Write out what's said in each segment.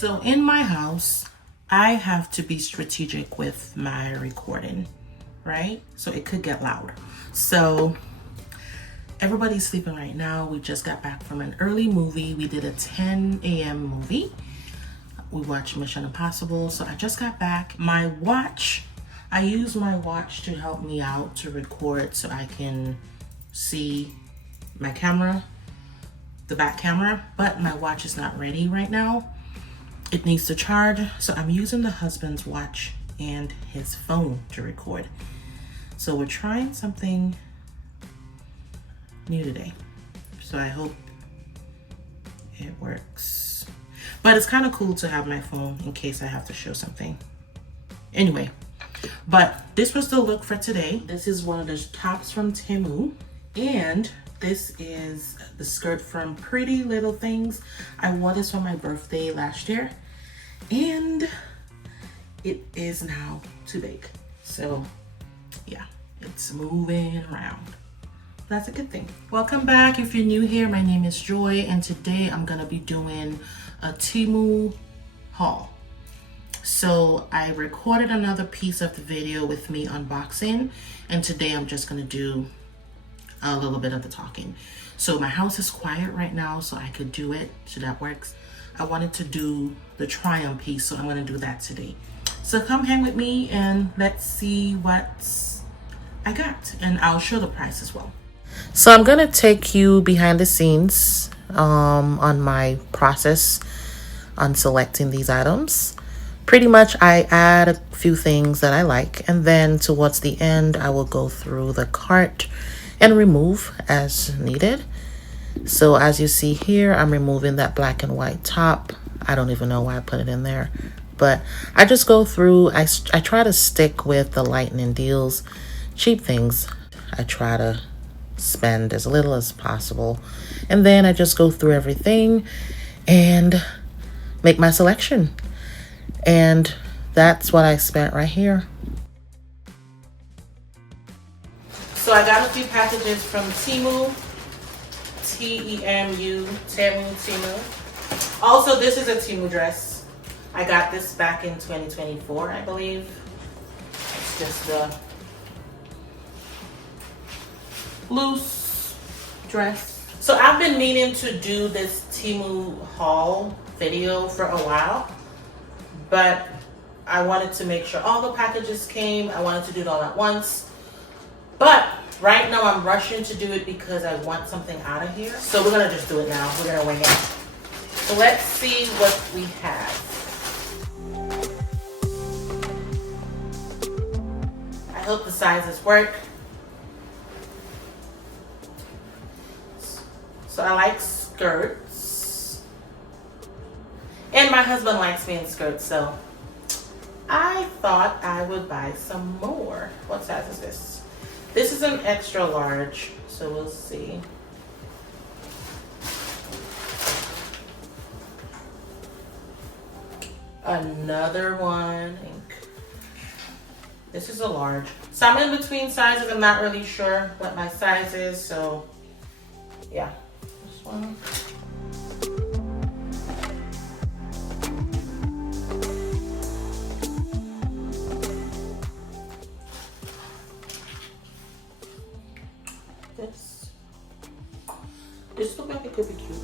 So in my house, I have to be strategic with my recording, right? So it could get loud. So everybody's sleeping right now. We just got back from an early movie. We did a 10 a.m. movie. We watched Mission Impossible. So I just got back. My watch, I use my watch to help me out to record so I can see my camera, the back camera, but my watch is not ready right now. It needs to charge. So I'm using the husband's watch and his phone to record. So we're trying something new today. So I hope it works. But it's kind of cool to have my phone in case I have to show something. Anyway, but this was the look for today. This is one of the tops from Temu. And this is the skirt from Pretty Little Things. I wore this for my birthday last year. And it is now too big. So yeah, it's moving around. That's a good thing. Welcome back. If you're new here, my name is Joy, and today I'm gonna be doing a Temu haul. So I recorded another piece of the video with me unboxing, and today I'm just gonna do a little bit of the talking. So my house is quiet right now, so I could do it, so that works. I wanted to do the try-on piece, so I'm gonna do that today. So come hang with me and let's see what I got, and I'll show the price as well. So I'm gonna take you behind the scenes on my process on selecting these items. Pretty much I add a few things that I like, and then towards the end I will go through the cart and remove as needed. So as you see here, I'm removing that black and white top. I don't even know why I put it in there, but I just go through. I try to stick with the lightning deals, cheap things. I try to spend as little as possible, and then I just go through everything and make my selection. And that's what I spent right here. So I got a few packages from Temu, T-E-M-U, Temu. Also, this is a Temu dress. I got this back in 2024, I believe. It's just a loose dress. So I've been meaning to do this Temu haul video for a while, but I wanted to make sure all the packages came. I wanted to do it all at once. But right now I'm rushing to do it because I want something out of here. So we're gonna just do it now. We're gonna wing it. So let's see what we have. I hope the sizes work. So I like skirts. And my husband likes me in skirts, so I thought I would buy some more. What size is this? This is an extra large, so we'll see. Another one. This is a large. So I'm in between sizes. I'm not really sure what my size is, so yeah. This one. This looks like it could be cute.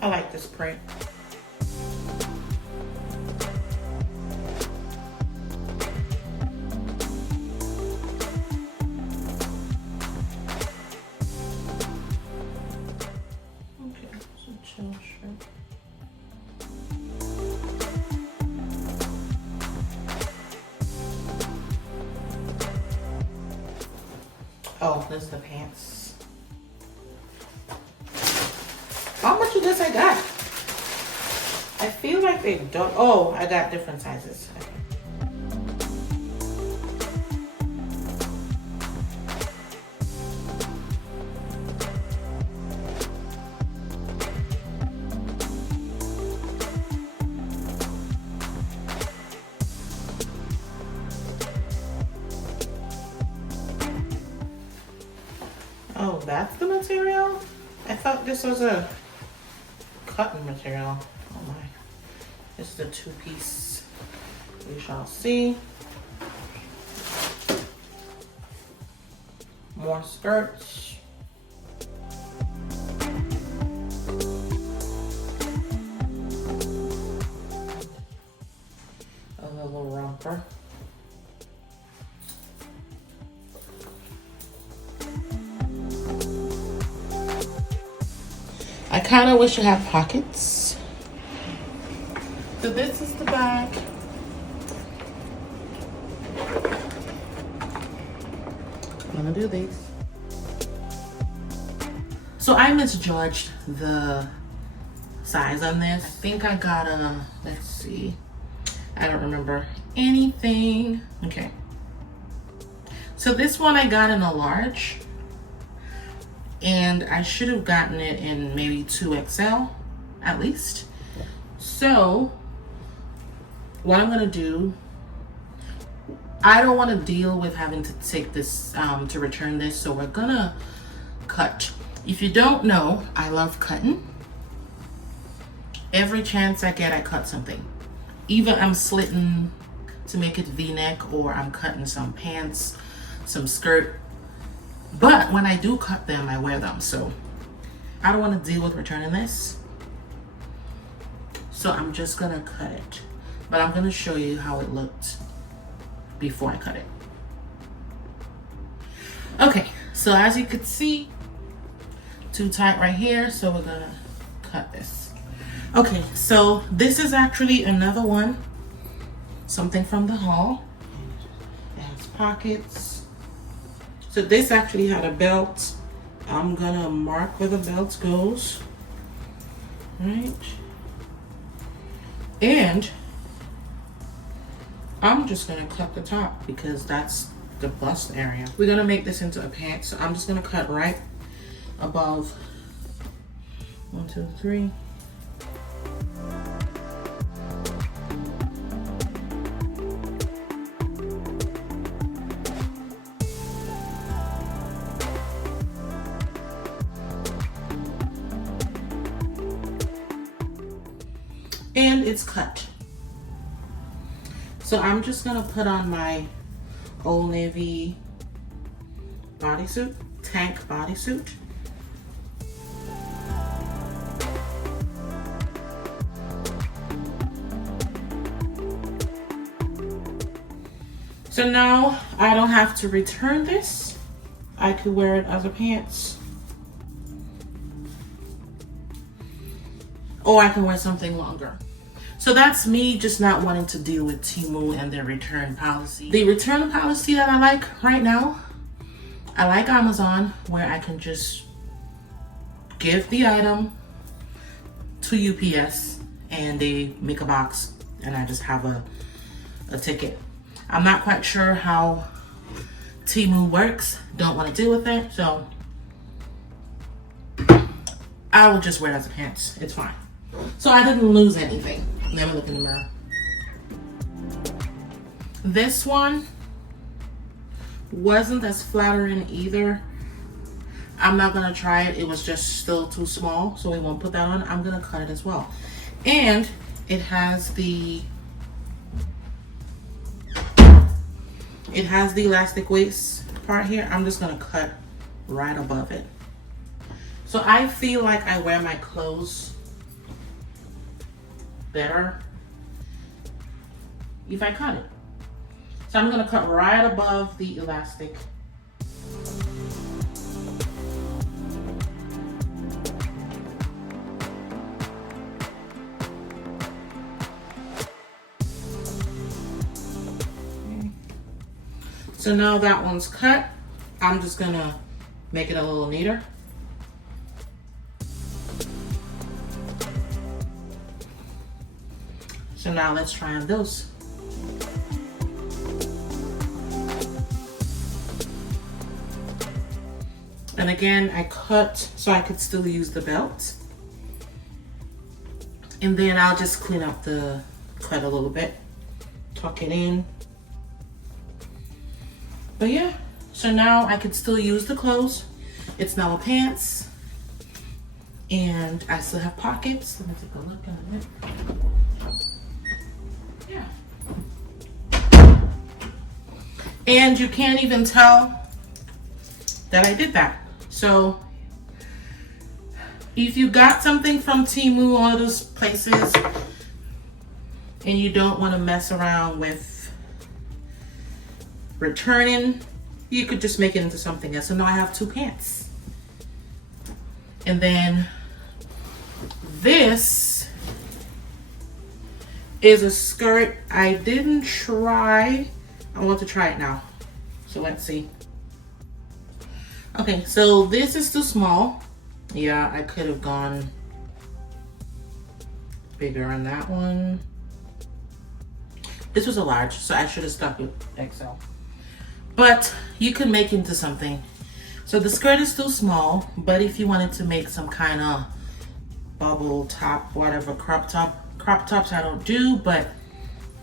I like this print. Okay, so chill shirt. Oh, this is the pants. How much of this I got? I feel like they don't. Oh, I got different sizes. Okay. material? I thought this was a cotton material. Oh my. This is a two-piece. We shall see. More skirts. A little romper. I kind of wish it had pockets. So this is the bag. I'm gonna do these. So I misjudged the size on this. I think I got a, let's see. I don't remember anything. Okay. So this one I got in a large. And I should have gotten it in maybe 2XL at least. So what I'm gonna do, I don't want to deal with having to take this to return this, so we're gonna cut. If you don't know, I love cutting. Every chance I get, I cut something. Either I'm slitting to make it V-neck, or I'm cutting some pants, some skirt. But when I do cut them, I wear them, so I don't want to deal with returning this. So I'm just gonna cut it. But I'm gonna show you how it looked before I cut it. Okay, so as you could see, too tight right here, so we're gonna cut this. Okay, so this is actually another one, something from the haul. It has pockets. So this actually had a belt. I'm gonna mark where the belt goes. Right. And I'm just gonna cut the top because that's the bust area. We're gonna make this into a pant, so I'm just gonna cut right above 1, 2, 3. And it's cut. So I'm just gonna put on my Old Navy bodysuit, tank bodysuit. So now I don't have to return this. I could wear it as a pants. Or I can wear something longer. So that's me just not wanting to deal with Temu and their return policy. The return policy that I like right now, I like Amazon, where I can just give the item to UPS and they make a box and I just have a ticket. I'm not quite sure how Temu works. Don't want to deal with it, so I will just wear it as a pants. It's fine. So I didn't lose anything. Let me look in the mirror. This one wasn't as flattering either. I'm not gonna try it. It was just still too small, so we won't put that on. I'm gonna cut it as well. And it has the elastic waist part here. I'm just gonna cut right above it. So I feel like I wear my clothes better if I cut it. So I'm gonna cut right above the elastic. Okay. So now that one's cut, I'm just gonna make it a little neater. So now let's try on those. And again, I cut so I could still use the belt. And then I'll just clean up the cut a little bit, tuck it in. But yeah, so now I could still use the clothes, It's now a pants, and I still have pockets. Let me take a look at it. Yeah. And you can't even tell that I did that. So if you got something from Temu or those places and you don't want to mess around with returning, you could just make it into something else. So now I have 2 pants. And then this is a skirt I didn't try. I want to try it now. So let's see. Okay, so this is too small. Yeah, I could have gone bigger on that one. This was a large, so I should have stuck with XL. But you can make into something. So the skirt is still small, but if you wanted to make some kind of bubble top, whatever, crop tops I don't do, but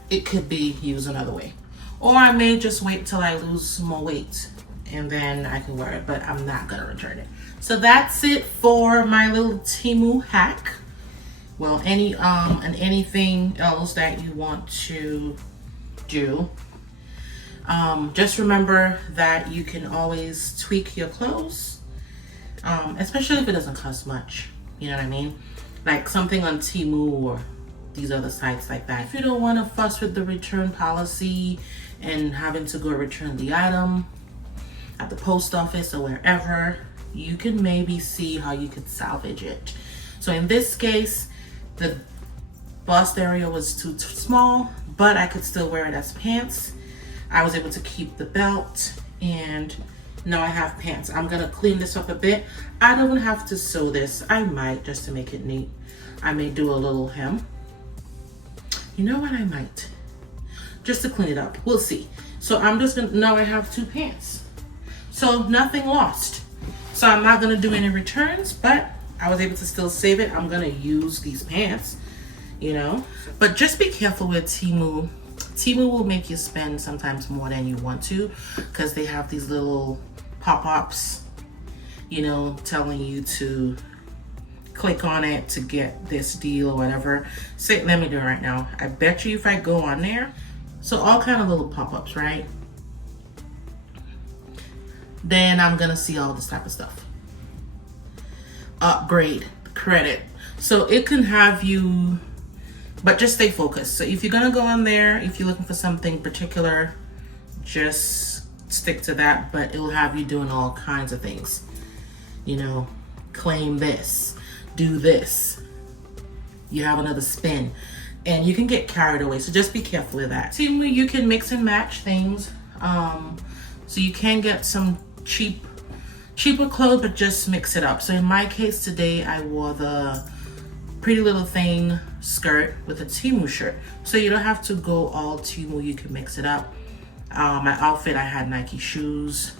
it could be used another way. Or I may just wait till I lose some more weight and then I can wear it, but I'm not gonna return it. So that's it for my little Temu hack. Well, anything else that you want to do, just remember that you can always tweak your clothes, especially if it doesn't cost much. You know what I mean? Like something on Temu or these other sites like that. If you don't want to fuss with the return policy and having to go return the item at the post office or wherever, you can maybe see how you could salvage it. So in this case, the bust area was too small, but I could still wear it as pants. I was able to keep the belt, and now I have pants. I'm gonna clean this up a bit. I don't have to sew this. I might, just to make it neat. I may do a little hem. You know what, I might. Just to clean it up, we'll see. So I'm just gonna, now I have 2 pants. So nothing lost. So I'm not gonna do any returns, but I was able to still save it. I'm gonna use these pants, you know? But just be careful with Temu. Temu will make you spend sometimes more than you want to, because they have these little pop-ups, you know, telling you to click on it to get this deal or whatever. So let me do it right now. I bet you if I go on there, so all kind of little pop-ups, right? Then I'm gonna see all this type of stuff. Upgrade, credit. So it can have you, but just stay focused. So if you're gonna go on there, if you're looking for something particular, just stick to that, but it will have you doing all kinds of things. You know, claim this, do this. You have another spin, and you can get carried away. So just be careful of that. See, you can mix and match things. So you can get some cheaper clothes, but just mix it up. So in my case today, I wore the Pretty Little Thing skirt with a Temu shirt. So you don't have to go all Temu, you can mix it up. My outfit, I had Nike shoes.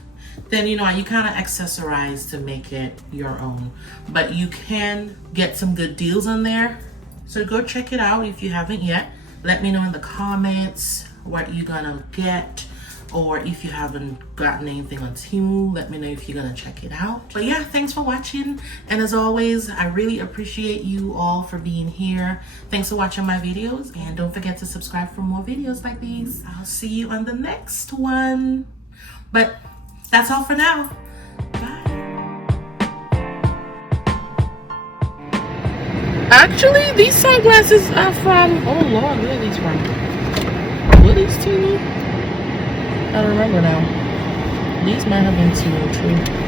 Then, you know, you kind of accessorize to make it your own. But you can get some good deals on there. So go check it out if you haven't yet. Let me know in the comments what you're gonna get. Or if you haven't gotten anything on Temu, let me know if you're gonna check it out. But yeah, thanks for watching. And as always, I really appreciate you all for being here. Thanks for watching my videos. And don't forget to subscribe for more videos like these. I'll see you on the next one. But that's all for now. Bye. Actually, these sunglasses are from, oh Lord, where are these from? Were these Temu? I don't remember now. These might have been Temu too.